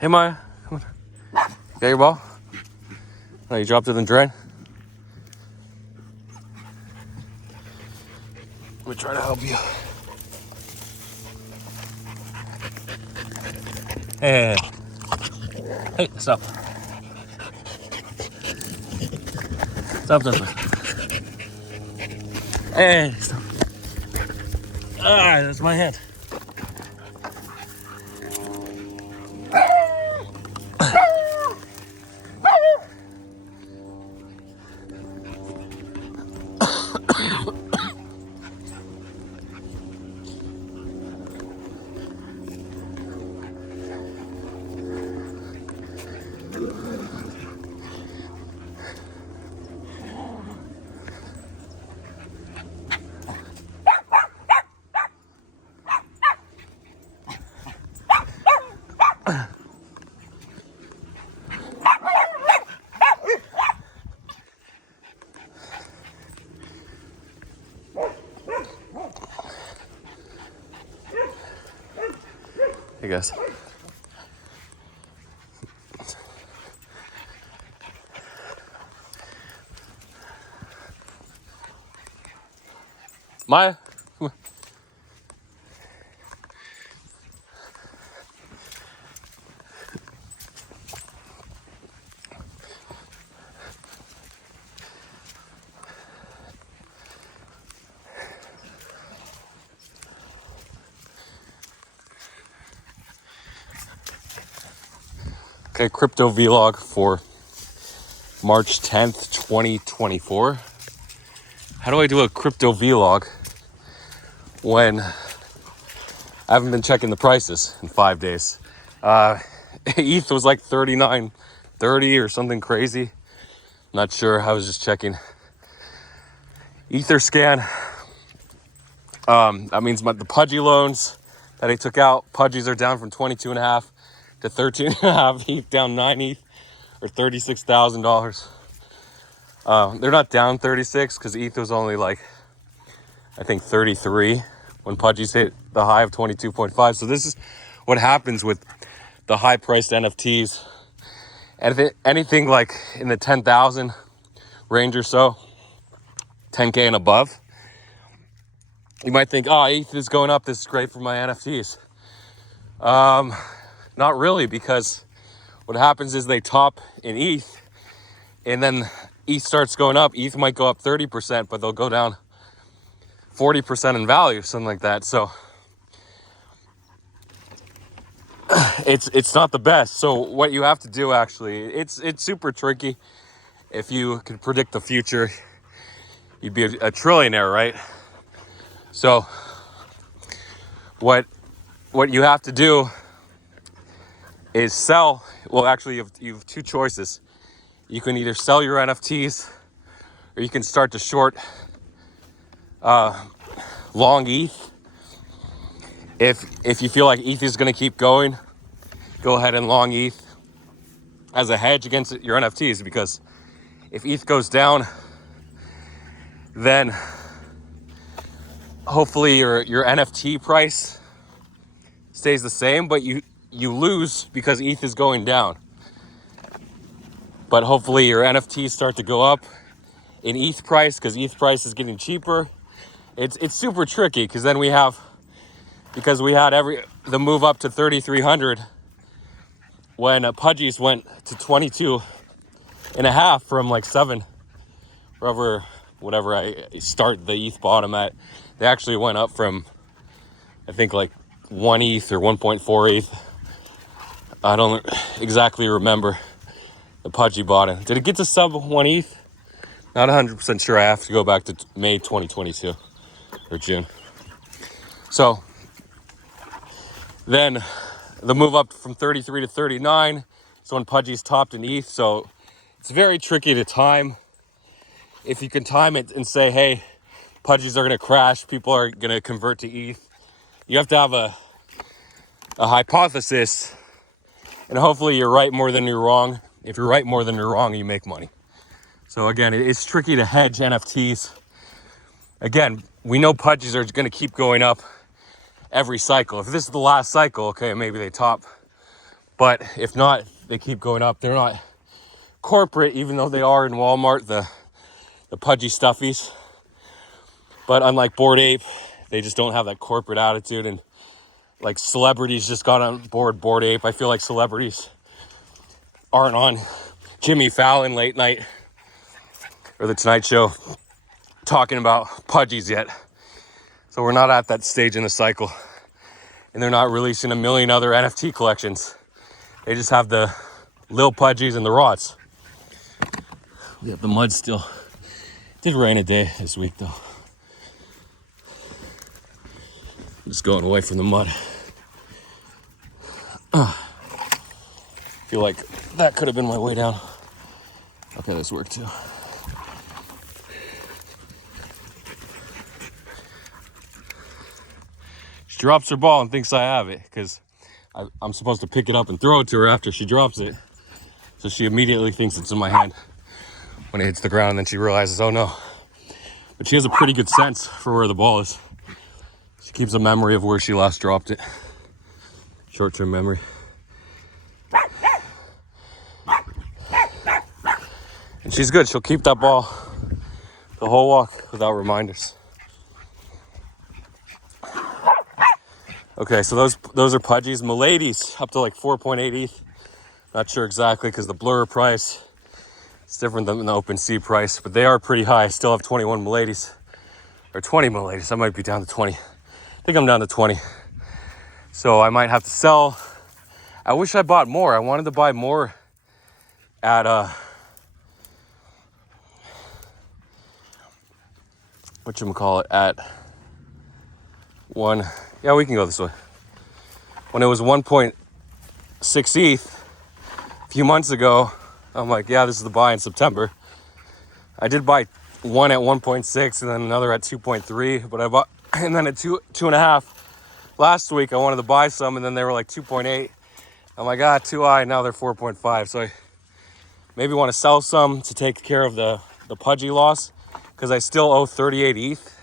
Hey Maya, come on. You got your ball? No, you dropped it in the drain? Let me try to help you. Hey, hey, stop. Stop. Hey, stop. Ah, that's my hand. Hey guys. Maya, come on. Okay, crypto vlog for March 10th, 2024. How do I do a crypto vlog when I haven't been checking the prices in 5 days? ETH was like 39.30 or something crazy. Not sure. I was just checking. Etherscan. That means the Pudgy loans that I took out. Pudgies are down from 22.5 to 13.5. ETH down 9 ETH or $36,000. They're not down 36 because ETH was only like, I think 33 when Pudgies hit the high of 22.5. So this is what happens with the high priced NFTs. And if anything like in the 10,000 range or so, 10K and above, you might think, oh, ETH is going up. This is great for my NFTs. Not really, because what happens is they top in ETH and then ETH starts going up. ETH might go up 30%, but they'll go down 40% in value, something like that. So it's not the best. So what you have to do, actually, it's super tricky. If you could predict the future, you'd be a trillionaire, right? So what you have to do is sell. Well, actually, you have two choices. You can either sell your NFTs or you can start to short long ETH. If you feel like ETH is going to keep going, go ahead and long ETH as a hedge against your NFTs, because if ETH goes down, then hopefully your NFT price stays the same, but you lose because ETH is going down. But hopefully your NFTs start to go up in ETH price because ETH price is getting cheaper. It's super tricky because then we had the move up to 3,300 when Pudgies went to 22.5 from like 7, whatever I start the ETH bottom at. They actually went up from, I think, like 1 ETH or 1.4 ETH. I don't exactly remember the Pudgy bottom. Did it get to sub 1 ETH? Not 100% sure. I have to go back to May 2022 or June. So then the move up from 33 to 39 is when Pudgy's topped in ETH. So it's very tricky to time. If you can time it and say, hey, Pudgies are going to crash, people are going to convert to ETH, you have to have a hypothesis, and hopefully you're right more than you're wrong. If you're right more than you're wrong, you make money. So again, it's tricky to hedge NFTs Again, we know pudgies are going to keep going up every cycle. If this is the last cycle, okay, maybe they top. But if not, they keep going up. They're not corporate, even though they are in Walmart, the pudgy stuffies. But unlike Bored Ape, they just don't have that corporate attitude. And like celebrities just got on board Bored Ape. I feel like celebrities aren't on Jimmy Fallon late night or the Tonight Show talking about pudgies yet. So we're not at that stage in the cycle. And they're not releasing a million other NFT collections. They just have the Lil Pudgies and the Rots. We have the mud still. It did rain a day this week though. I'm just going away from the mud. Feel like that could have been my way down. Okay, this worked too. She drops her ball and thinks I have it because I'm supposed to pick it up and throw it to her after she drops it. So she immediately thinks it's in my hand when it hits the ground, and then she realizes, oh no. But she has a pretty good sense for where the ball is. She keeps a memory of where she last dropped it. Short-term memory. And she's good. She'll keep that ball the whole walk without reminders. Okay, so those are pudgies. Miladies up to like 4.8 ETH. Not sure exactly because the blur price is different than the OpenSea price, but they are pretty high. I still have 21 Miladies, or 20 Miladies. I might be down to 20. I think I'm down to 20. So I might have to sell. I wish I bought more. I wanted to buy more at whatchamacallit, at one. Yeah, we can go this way. When it was 1.6 ETH a few months ago, I'm like, yeah, this is the buy in September. I did buy one at 1.6 and then another at 2.3, but I bought, and then at 2.5 last week, I wanted to buy some, and then they were like 2.8. I'm like, too high. Now they're 4.5. So I maybe want to sell some to take care of the pudgy loss, because I still owe 38 ETH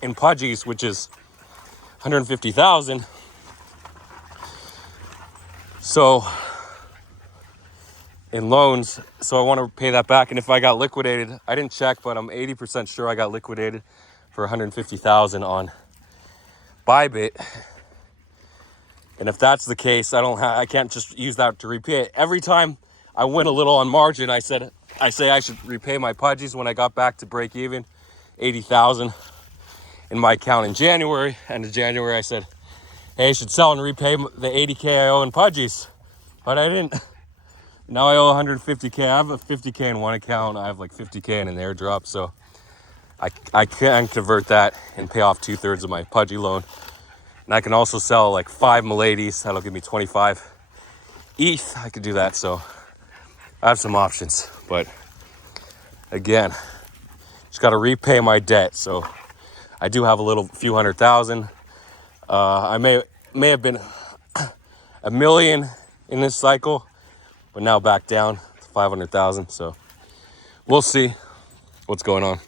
in pudgies, which is 150,000. So in loans, so I want to pay that back. And if I got liquidated, I didn't check, but I'm 80% sure I got liquidated for 150,000 on Bybit. And if that's the case, I can't just use that to repay it. Every time I win a little on margin, I say I should repay my pudgies. When I got back to break even, 80,000 in my account in January. And in January, I said, hey, I should sell and repay the 80K I owe in pudgies. But I didn't. Now I owe 150K. I have a 50K in one account. I have like 50K in an airdrop. So I can convert that and pay off 2/3 of my pudgy loan. And I can also sell like 5 Miladies. That'll give me 25 ETH. I could do that. So I have some options. But again, just got to repay my debt. So I do have a few 100,000. I may have been a million in this cycle, but now back down to 500,000. So we'll see what's going on.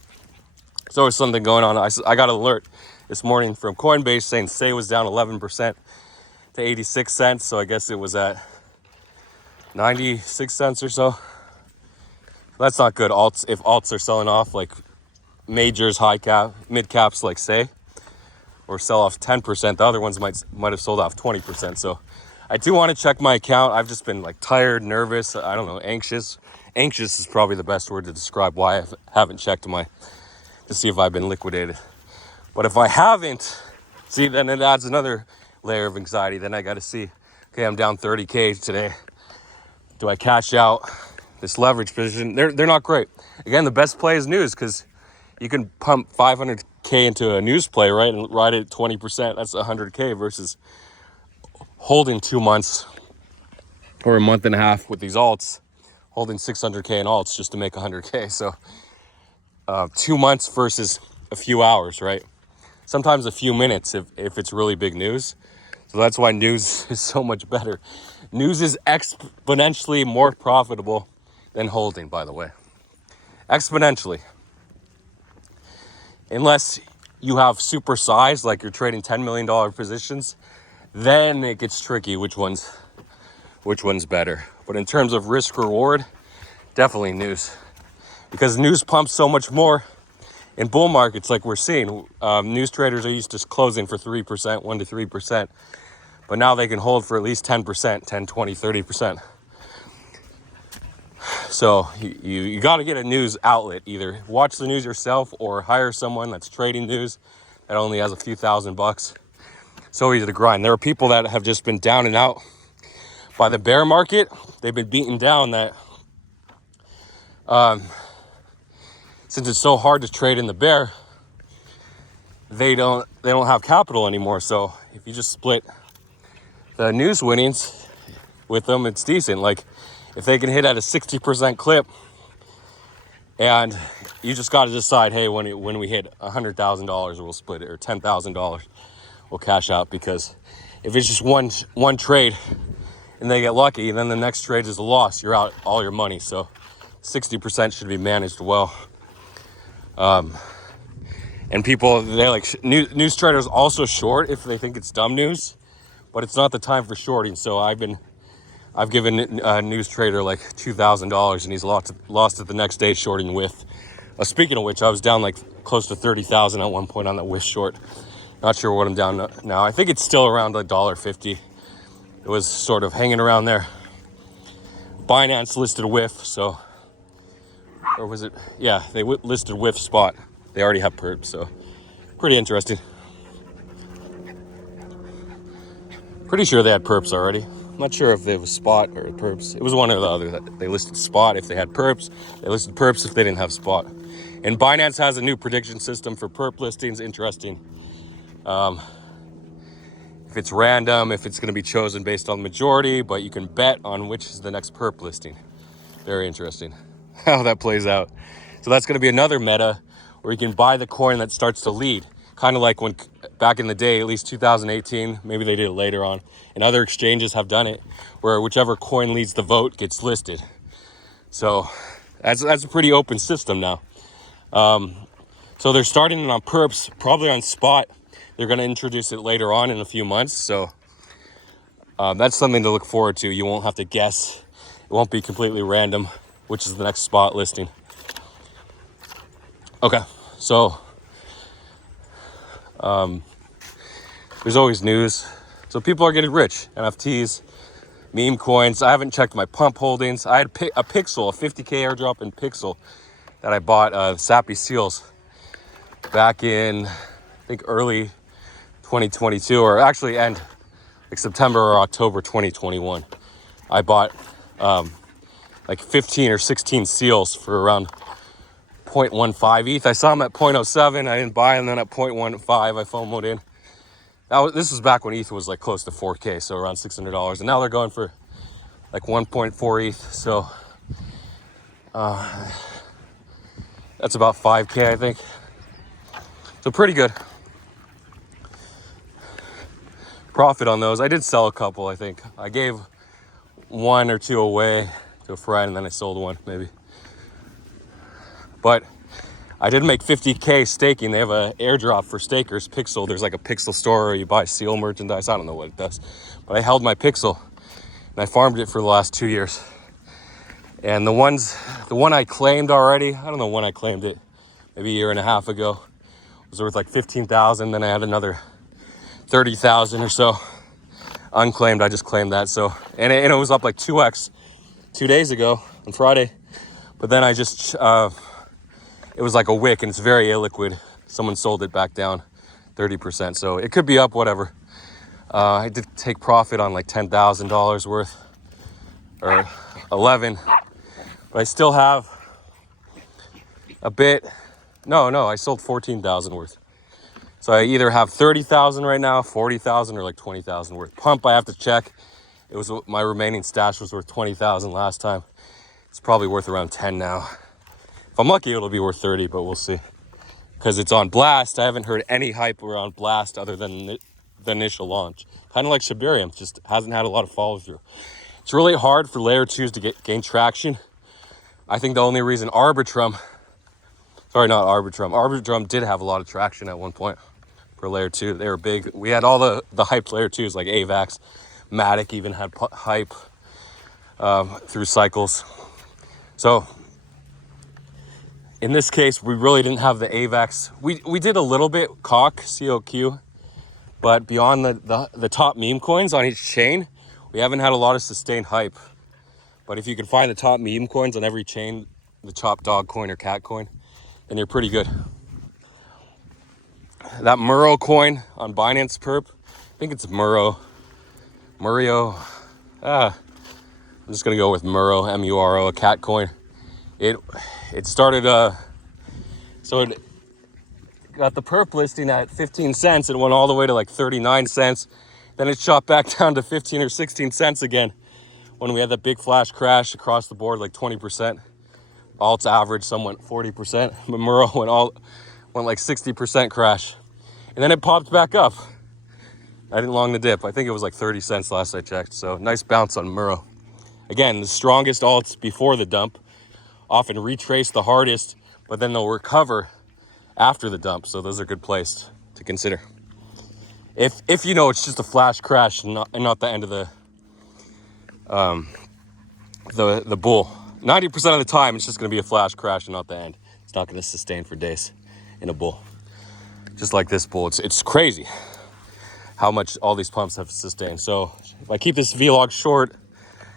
There's always something going on. I got an alert this morning from Coinbase saying Say was down 11% to 86 cents. So I guess it was at 96 cents or so. That's not good. If alts are selling off, like majors, mid caps like Say, or sell off 10%, the other ones might have sold off 20%. So I do want to check my account. I've just been like tired, nervous, I don't know, anxious. Anxious is probably the best word to describe why I haven't checked to see if I've been liquidated. But if I haven't, see, then it adds another layer of anxiety. Then I got to see, okay, I'm down 30K today. Do I cash out this leverage position? They're not great. Again, the best play is news, because you can pump 500K into a news play, right, and ride it at 20%. That's 100K versus holding 2 months or a month and a half with these alts, holding 600K in alts just to make 100K. So 2 months versus a few hours, right? Sometimes a few minutes if it's really big news. So that's why news is so much better. News is exponentially more profitable than holding, by the way. Exponentially. Unless you have super size, like you're trading $10 million positions, then it gets tricky which one's better. But in terms of risk reward, definitely news, because news pumps so much more in bull markets. Like we're seeing, news traders are used to closing for 3%, 1 to 3%, but now they can hold for at least 10%, 10, 20, 30%. So you got to get a news outlet. Either watch the news yourself or hire someone that's trading news that only has a few $1,000. So easy to grind. There are people that have just been down and out by the bear market. They've been beaten down that since it's so hard to trade in the bear, they don't have capital anymore. So if you just split the news winnings with them, it's decent. Like if they can hit at a 60% clip, and you just got to decide, hey, when we hit $100,000, we'll split it, or $10,000, we'll cash out. Because if it's just one trade and they get lucky, then the next trade is a loss. You're out all your money. So 60% should be managed well. And people, they like news traders also short if they think it's dumb news, but it's not the time for shorting. So I've given a news trader like $2,000 and he's lost it the next day shorting with. Speaking of which, I was down like close to 30,000 at one point on that WIF short. Not sure what I'm down now. I think it's still around $1.50. It was sort of hanging around there. Binance listed WIF, so, or was it? Yeah, they listed WIF spot. They already have perps, so pretty interesting. Pretty sure they had perps already. I'm not sure if they have spot or perps. It was one or the other. That they listed spot if they had perps. They listed perps if they didn't have spot. And Binance has a new prediction system for perp listings. Interesting. If it's random, if it's going to be chosen based on majority, but you can bet on which is the next perp listing. Very interesting how that plays out. So that's going to be another meta where you can buy the coin that starts to lead. Kind of like when back in the day, at least 2018, maybe they did it later on, and other exchanges have done it, where whichever coin leads the vote gets listed. So that's a pretty open system now. So they're starting it on perps, probably on spot. They're going to introduce it later on in a few months. So that's something to look forward to. You won't have to guess. It won't be completely random, which is the next spot listing. Okay, so there's always news. So people are getting rich. NFTs, meme coins. I haven't checked my pump holdings. I had a Pixel, a 50K airdrop in Pixel that I bought, Sappy Seals, back in, I think, early 2022, or actually end like September or October 2021. I bought like 15 or 16 seals for around 0.15 ETH. I saw them at 0.07. I didn't buy, and then at 0.15 I FOMO'd in. This was back when ETH was like close to 4K, so around $600, and now they're going for like 1.4 ETH. So that's about 5K, I think. So pretty good profit on those. I did sell a couple, I think. I gave one or two away to a friend, and then I sold one, maybe. But I did make 50K staking. They have an airdrop for stakers, Pixel. There's like a Pixel store where you buy seal merchandise. I don't know what it does. But I held my Pixel, and I farmed it for the last 2 years. And the one I claimed already, I don't know when I claimed it, maybe a year and a half ago, was worth like 15,000. Then I had another 30,000 or so unclaimed. I just claimed that. So, and it was up like 2x 2 days ago on Friday. But then I just, it was like a wick, and it's very illiquid. Someone sold it back down 30%. So it could be up, whatever. I did take profit on like $10,000 worth, or 11, but I still have a bit. No, I sold 14,000 worth. So I either have 30,000 right now, 40,000, or like 20,000 worth. Pump, I have to check. It was, my remaining stash was worth 20,000 last time. It's probably worth around 10 now. If I'm lucky, it'll be worth 30, but we'll see. Because it's on Blast. I haven't heard any hype around Blast other than the initial launch. Kind of like Shibarium, just hasn't had a lot of follow through. It's really hard for layer 2s to gain traction. I think the only reason Arbitrum, Sorry, not Arbitrum. Arbitrum did have a lot of traction at one point for layer 2. They were big. We had all the hyped layer 2s like AVAX. Matic even had hype through cycles. So in this case, we really didn't have the AVAX. We did a little bit COQ, but beyond the top meme coins on each chain, we haven't had a lot of sustained hype. But if you can find the top meme coins on every chain, the top dog coin or cat coin, then you're pretty good. That Murrow coin on Binance Perp, I think it's Murrow. I'm just gonna go with Murrow, M-U-R-O, a cat coin. It started, so it got the perp listing at 15 cents. It went all the way to like 39 cents. Then it shot back down to 15 or 16 cents again when we had that big flash crash across the board, like 20%. Alts average, some went 40%, but Murrow went like 60% crash. And then it popped back up. I didn't long the dip. I think it was like 30 cents last I checked. So nice bounce on Murrow. Again, the strongest alts before the dump often retrace the hardest, but then they'll recover after the dump. So those are good plays to consider. If you know it's just a flash crash and not the end of the bull. 90% of the time, it's just going to be a flash crash and not the end. It's not going to sustain for days in a bull. Just like this bull, it's crazy how much all these pumps have sustained. So if I keep this vlog short,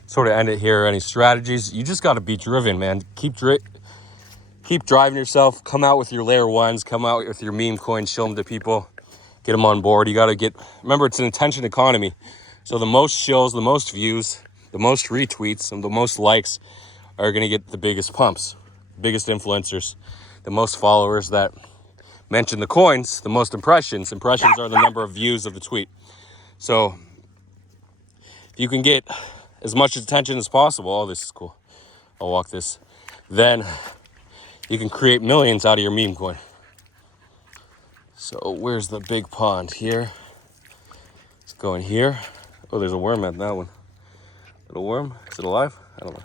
sort of end it here. Any strategies? You just got to be driven, man. Keep driving yourself. Come out with your layer 1s. Come out with your meme coins. Show them to people. Get them on board. You got to remember, it's an attention economy. So the most shills, the most views, the most retweets, and the most likes are going to get the biggest pumps, biggest influencers, the most followers that mention the coins, the most impressions. Impressions are the number of views of the tweet. So if you can get as much attention as possible, oh, this is cool, I'll walk this, then you can create millions out of your meme coin. So where's the big pond? Here. Let's go in here. Oh, there's a worm at that one. Little worm. Is it alive? I don't know.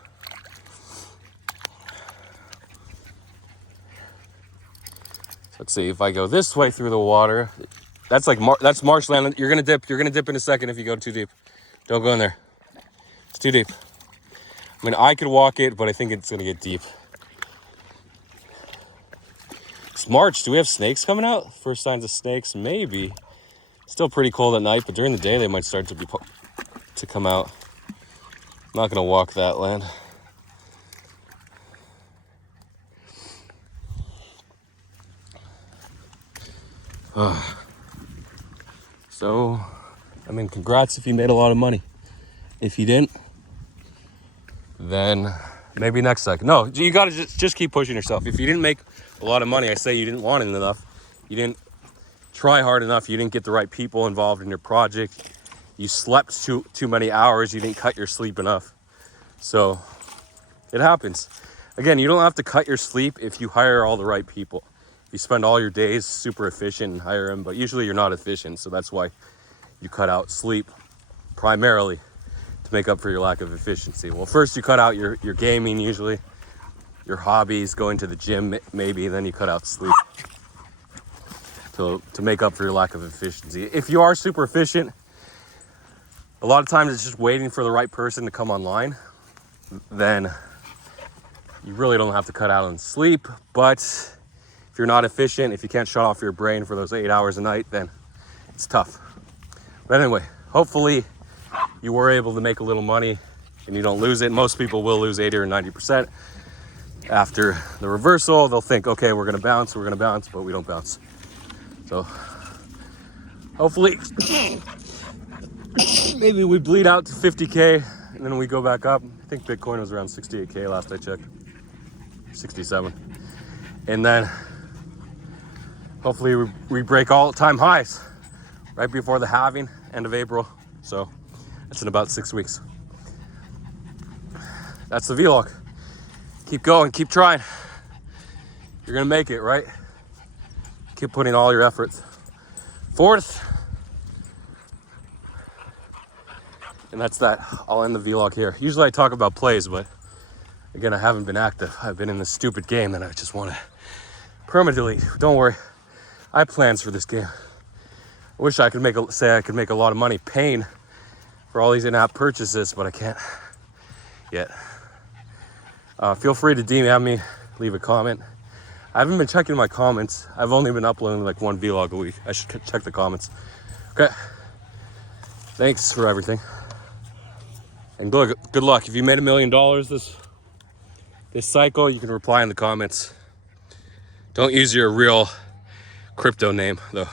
So let's see if I go this way through the water. That's like that's marshland. You're gonna dip. You're gonna dip in a second if you go too deep. Don't go in there. It's too deep. I mean, I could walk it, but I think it's gonna get deep. It's March. Do we have snakes coming out? First signs of snakes, maybe. Still pretty cold at night, but during the day they might start to come out. I'm not gonna walk that land. So, I mean, congrats if you made a lot of money. If you didn't, then maybe next cycle. No, you gotta just keep pushing yourself. If you didn't make a lot of money, I say you didn't want it enough. You didn't try hard enough. You didn't get the right people involved in your project. You slept too many hours. You didn't cut your sleep enough. So it happens. Again, you don't have to cut your sleep if you hire all the right people. If you spend all your days super efficient and hire them, but usually you're not efficient. So that's why you cut out sleep primarily to make up for your lack of efficiency. Well, first you cut out your gaming, usually your hobbies, going to the gym maybe, then you cut out sleep to make up for your lack of efficiency. If you are super efficient, a lot of times it's just waiting for the right person to come online. Then you really don't have to cut out on sleep. But if you're not efficient, if you can't shut off your brain for those 8 hours a night, then it's tough. But anyway, hopefully you were able to make a little money and you don't lose it. Most people will lose 80 or 90%. After the reversal, they'll think, okay, we're gonna bounce, but we don't bounce. So hopefully maybe we bleed out to 50K and then we go back up. I think Bitcoin was around 68K last I checked, 67. And then hopefully we break all-time highs right before the halving, end of April. So that's in about 6 weeks. That's the vlog. Keep going, keep trying. You're gonna make it, right? Keep putting all your efforts forth. And that's that. I'll end the vlog here. Usually I talk about plays, but again, I haven't been active. I've been in this stupid game and I just want to Perma-delete. Don't worry. I have plans for this game. I wish I could make a lot of money paying for all these in-app purchases, but I can't yet. Feel free to DM me, leave a comment. I haven't been checking my comments. I've only been uploading like one vlog a week. I should check the comments. Okay. Thanks for everything. And good luck. If you made $1 million this cycle, you can reply in the comments. Don't use your real crypto name though.